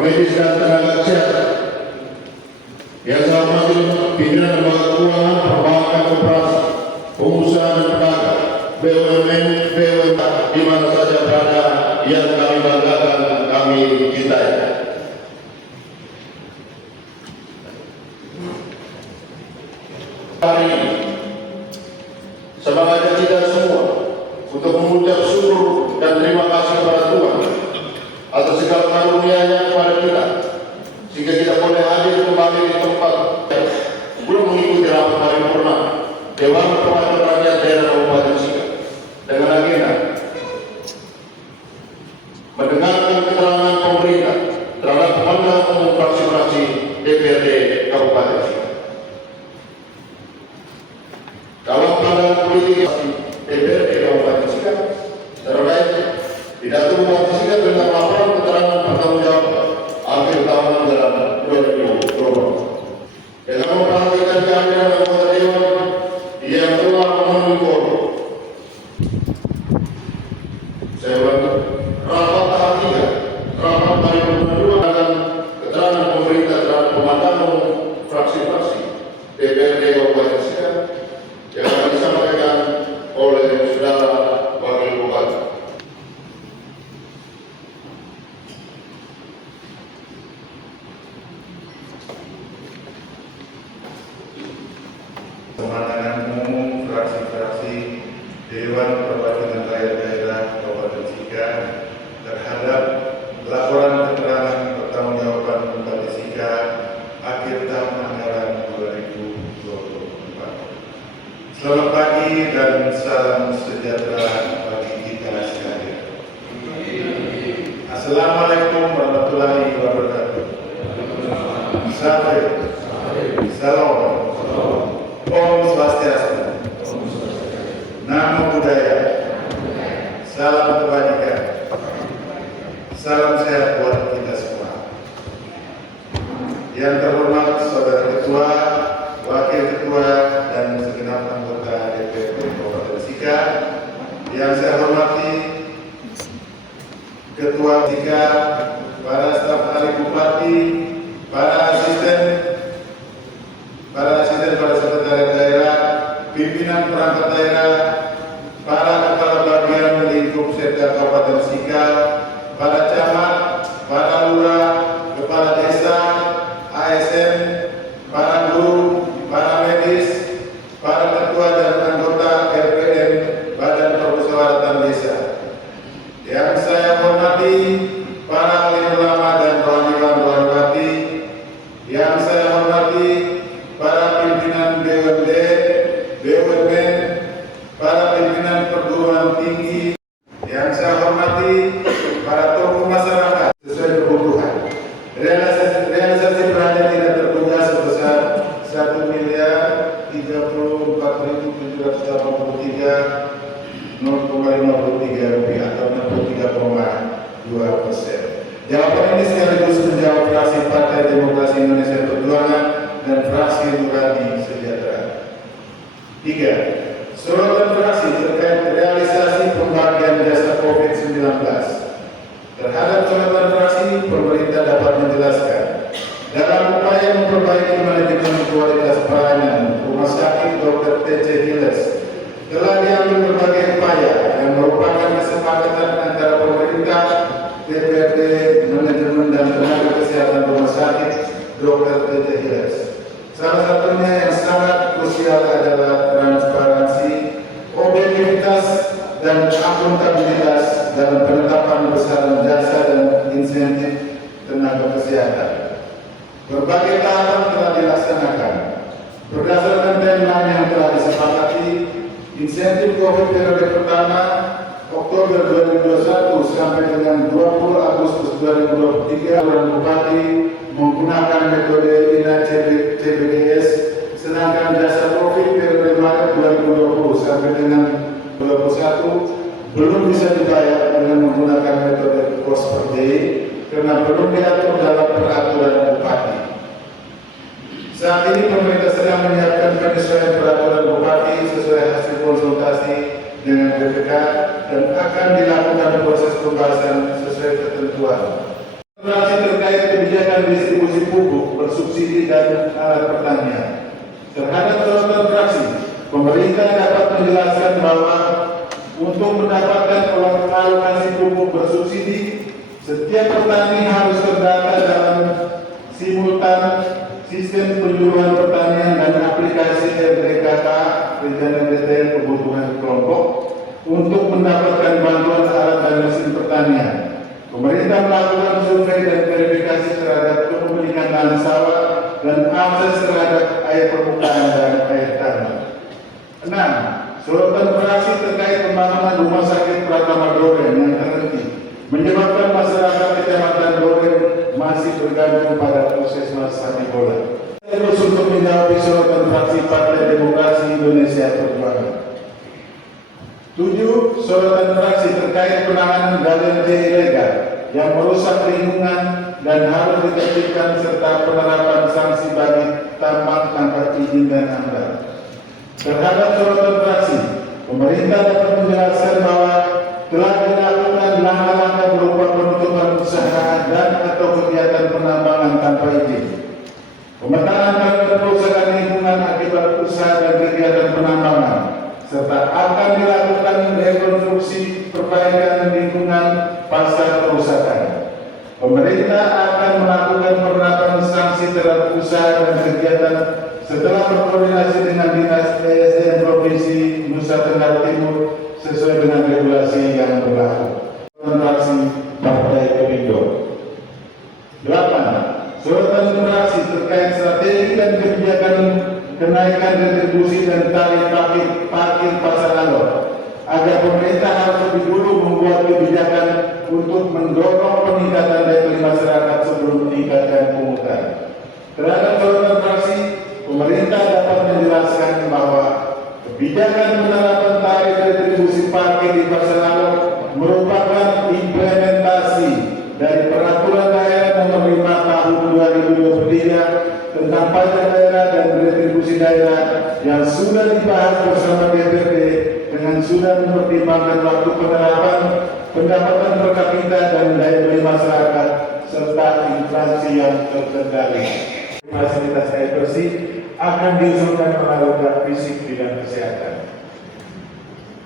medis dan tenaga kesehatan. Yang saya hormati pimpinan lembaga keuangan, perbankan, koperasi, pengusaha dan pedagang, BUMN, di mana saja berada, yang kami banggakan, kami cintai. Hari ini, semangat kita semua untuk mengucap syukur dan terima kasih kepada Tuhan atas segala karunia-Nya kepada kita, sehingga kita boleh hadir kembali di tempat belum mengikuti rapat paripurna Dewan Perwakilan Rakyat Daerah Kabupaten Sika dengan agenda mendengarkan keterangan pemerintah terhadap pemanggilan umum fraksi-fraksi DPRD Kabupaten Sika. Dalam pandangan politik DPRD Kabupaten Sika terkait pidato Bupati Sika tentang laporan keterangan pertanggungjawaban akhir tahun anggaran 2020. Dengan memperhatikan kehadiran anggota Dewan yang telah memenuhi quorum, saya ulangi, rapat tahap 3, rapat paripurna 2 dan keterangan pemerintah terhadap pemanggilan umum fraksi-fraksi DPRD Kabupaten Sika yang akan disampaikan oleh saudara Wakil Bupati. Pemanggilan umum fraksi-fraksi Dewan Perwakilan Rakyat Daerah Kabupaten Sika terhadap laporan keterangan pertanggungjawaban Bupati Sika akhir tahun anggaran 2024. Selamat pagi dan salam sejahtera bagi kita sekalian. Assalamualaikum warahmatullahi wabarakatuh. Salam. Om Swastiastu. Namo Buddhaya. Salam kebajikan. Salam sehat buat kita semua. Yang terhormat Saudara Ketua, Wakil Ketua, dan segenap anggota DPRD Kabupaten Sika. Yang saya hormati Ketua Sika, para staf ahli Bupati, para asisten, para sekretariat daerah, pimpinan perangkat daerah, para kepala bagian lingkup serta Kabupaten Sika, para camat, para lurah, kepala desa, ASN, para guru, para medis, para ketua dan anggota RPM Badan Permusyawaratan Desa. Yang saya hormati para alim ulama dan rohaniwan-rohaniwati, yang saya hormati para pimpinan BUMD, BUMN, para pimpinan perguruan tinggi, yang saya hormati para tokoh masyarakat sesuai kebutuhan. Realisasi belanja tidak terduga sebesar 1.034.783,53 rupiah atau 63,2%. Jawaban ini sekaligus menjawab fraksi Partai Demokrasi Indonesia Perjuangan dan fraksi Nurani Sejahtera. 3. Sorotan fraksi terkait realisasi pembagian jasa COVID-19. Terhadap sorotan fraksi, pemerintah dapat menjelaskan dalam upaya memperbaiki manajemen kualitas pelayanan Rumah Sakit Dr. T.C. Hilles telah diambil berbagai upaya yang merupakan kesepakatan antara pemerintah, DPRD, manajemen dan tenaga kesehatan Rumah Sakit Dr. T.C. Hilles. Salah satunya yang sangat krusial adalah transparansi, objektivitas, dan akuntabilitas dalam penetapan besaran jasa dan insentif tenaga kesehatan. Berbagai tahapan telah dilaksanakan. Berdasarkan timeline yang telah disepakati, insentif COVID periode pertama Oktober 2021 sampai dengan 20 Agustus 2023, Dewan Bupati menggunakan metode INA CBDS, sedangkan jasa COVID periode Maret 2020 sampai dengan 2021 belum bisa dibayar dengan menggunakan metode cost per day karena belum diatur dalam peraturan Bupati. Saat ini pemerintah sedang menyiapkan penyesuaian peraturan Bupati sesuai hasil konsultasi dengan BPK dan akan dilakukan proses pembahasan sesuai ketentuan. Terkait dan distribusi pupuk bersubsidi dan alat pertanian. Terhadap sorotan fraksi, pemerintah dapat menjelaskan bahwa untuk mendapatkan alokasi pupuk bersubsidi, setiap petani harus terdata dalam simultan sistem penyuluhan pertanian dan aplikasi RDKK Rencana Detail Kebutuhan Kelompok untuk mendapatkan bantuan alat dan mesin pertanian. Pemerintah melakukan survei dan verifikasi terhadap kepemilikan lahan sawah dan akses terhadap air permukaan dan air tanah. 6. Sorotan fraksi terkait pembangunan rumah sakit Pratama Duren yang terhenti menyebabkan masyarakat Kecamatan Duren masih bergantung pada puskesmas Samibola. Terus untuk menjawab sorotan fraksi Partai Demokrasi Indonesia Perjuangan. 7. Sorotan fraksi terkait penanganan ganja ilegal yang merusak lingkungan dan harus ditertibkan serta penerapan sanksi bagi tambang tanpa izin dan amdal. Terhadap sorotan fraksi, pemerintah dapat menjelaskan bahwa telah dilakukan langkah-langkah berupa penutupan usaha dan atau kegiatan penambangan tanpa izin, pemetaan terhadap kerusakan lingkungan akibat usaha dan kegiatan penambangan, serta akan dilakukan rekonstruksi perbaikan lingkungan pasca kerusakan. Pemerintah akan melakukan penerapan sanksi terhadap usaha dan kegiatan setelah berkoordinasi dengan Dinas ESDM Provinsi Nusa Tenggara Timur sesuai dengan regulasi yang berlaku. Fraksi Partai Perindo. 8. Sorotan fraksi terkait strategi dan kebijakan kenaikan retribusi dan tarif parkir pasar Alor, agar pemerintah harus lebih dulu membuat kebijakan untuk mendorong peningkatan daya beli masyarakat sebelum meningkatkan pungutan. Terhadap sorotan fraksi, pemerintah dapat menjelaskan bahwa kebijakan penerapan tarif retribusi parkir di pasar Alor merupakan implementasi dari Peraturan Daerah Nomor 5 Tahun 2023 tentang pajak daerah dan retribusi daerah yang sudah dibahas bersama DPRD dengan sudah mempertimbangkan waktu penerapan pendapatan per kapita dan daya beli masyarakat serta inflasi yang terkendali. Fasilitas air bersih akan diusulkan melalui fisik bidang kesehatan.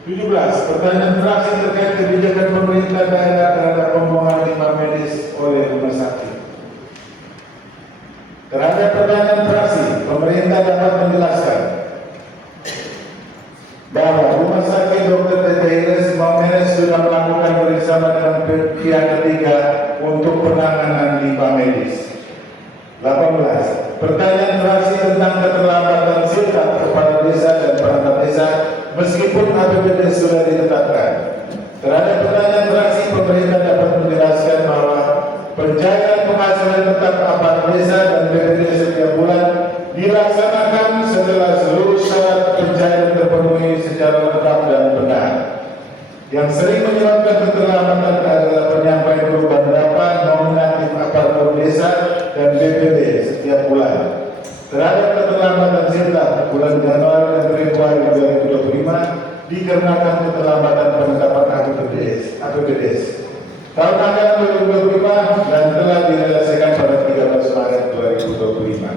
17. Pertanyaan fraksi terkait kebijakan pemerintah daerah terhadap pembuangan limbah medis oleh rumah sakit. Terhadap pertanyaan fraksi, pemerintah dapat menjelaskan bahwa Rumah Sakit Dr. Tete Maumenes sudah melakukan bersama dengan pihak ketiga untuk penanganan limbah medis. 18. Pertanyaan fraksi tentang keterlambatan siltap kepada desa dan perangkat desa meskipun APBD sudah ditetapkan. Terhadap pertanyaan fraksi, pemerintah dapat menjelaskan bahwa pencairan penghasilan tetap aparat desa dan BPD setiap bulan dilaksanakan setelah seluruh syarat pencairan terpenuhi secara lengkap dan benar. Yang sering menyebabkan keterlambatan adalah penyampaian berupa berapa nominatif aparatur desa dan BPD setiap bulan. Terhadap keterlambatan siltap bulan Januari dan Februari 2025 dikarenakan keterlambatan penetapan APBDes. Tahun anggaran 2025 dan telah direalisasikan pada 13 Maret 2025.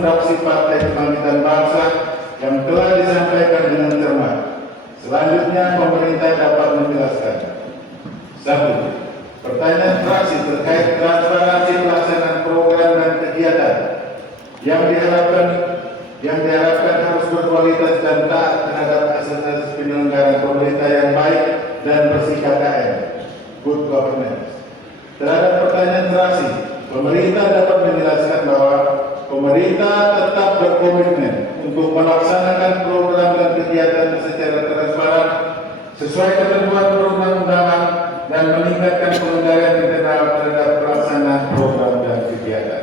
Fraksi Partai Kebangkitan Bangsa yang telah disampaikan dengan cermat. Selanjutnya pemerintah dapat menjelaskan. 1. Pertanyaan fraksi terkait transparansi pelaksanaan program dan kegiatan yang diharapkan harus berkualitas dan taat terhadap asas-asas penyelenggaraan pemerintah yang baik dan bersih KKM, good governance. Terhadap pertanyaan fraksi, pemerintah dapat menjelaskan bahwa pemerintah tetap berkomitmen untuk melaksanakan program dan kegiatan secara transparan sesuai ketentuan perundang-undangan dan meningkatkan pengendalian internal terhadap pelaksanaan program dan kegiatan.